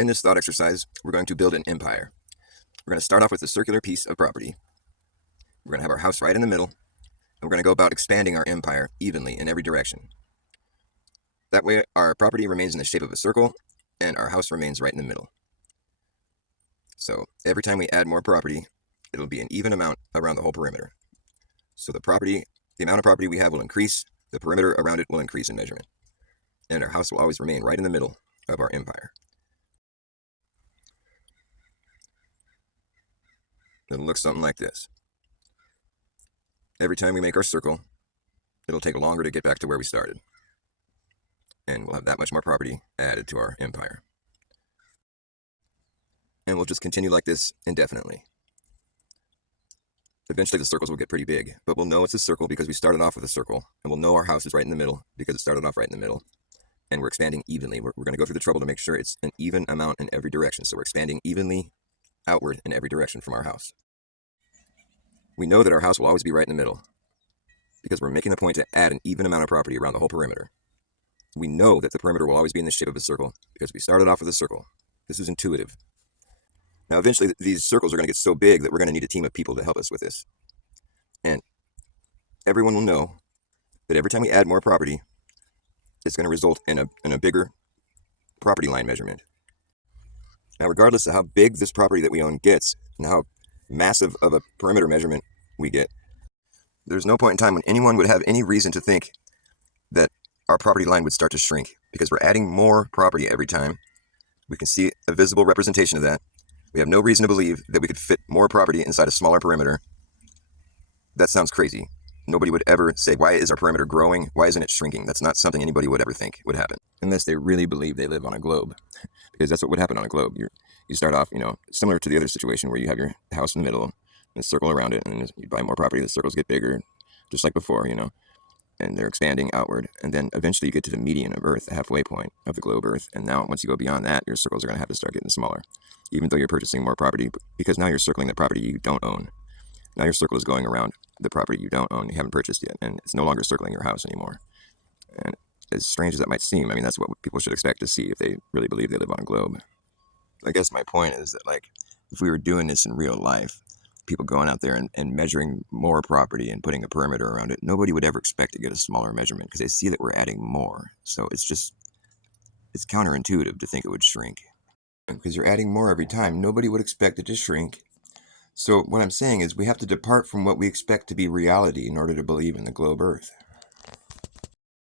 In this thought exercise, we're going to build an empire. We're going to start off with a circular piece of property. We're going to have our house right in the middle, and we're going to go about expanding our empire evenly in every direction. That way, our property remains in the shape of a circle, and our house remains right in the middle. So every time we add more property, it'll be an even amount around the whole perimeter. So the amount of property we have will increase, the perimeter around it will increase in measurement, and our house will always remain right in the middle of our empire. It'll look something like this. Every time we make our circle, it'll take longer to get back to where we started, and we'll have that much more property added to our empire. And we'll just continue like this indefinitely. Eventually the circles will get pretty big, but we'll know it's a circle because we started off with a circle, and we'll know our house is right in the middle because it started off right in the middle. And we're expanding evenly. We're going to go through the trouble to make sure it's an even amount in every direction. So we're expanding evenly outward in every direction from our house. We know that our house will always be right in the middle because we're making the point to add an even amount of property around the whole perimeter. We know that the perimeter will always be in the shape of a circle because we started off with a circle. This is intuitive. Now, eventually, these circles are going to get so big that we're going to need a team of people to help us with this. And everyone will know that every time we add more property, it's going to result in a bigger property line measurement. Now, regardless of how big this property that we own gets and how massive of a perimeter measurement we get, there's no point in time when anyone would have any reason to think that our property line would start to shrink because we're adding more property every time. We can see a visible representation of that. We have no reason to believe that we could fit more property inside a smaller perimeter. That sounds crazy. Nobody would ever say, why is our perimeter growing? Why isn't it shrinking? That's not something anybody would ever think would happen, unless they really believe they live on a globe, because that's what would happen on a globe. You start off, similar to the other situation where you have your house in the middle and a circle around it, and you buy more property, the circles get bigger, just like before, and they're expanding outward. And then eventually you get to the median of Earth, the halfway point of the globe Earth. And now once you go beyond that, your circles are going to have to start getting smaller, even though you're purchasing more property, because now you're circling the property you don't own. Now your circle is going around the property you don't own, you haven't purchased yet, and it's no longer circling your house anymore. And as strange as that might seem, that's what people should expect to see if they really believe they live on a globe. I guess my point is that, if we were doing this in real life, people going out there and measuring more property and putting a perimeter around it, nobody would ever expect to get a smaller measurement because they see that we're adding more. So it's counterintuitive to think it would shrink. Because you're adding more every time, nobody would expect it to shrink. So what I'm saying is we have to depart from what we expect to be reality in order to believe in the globe Earth.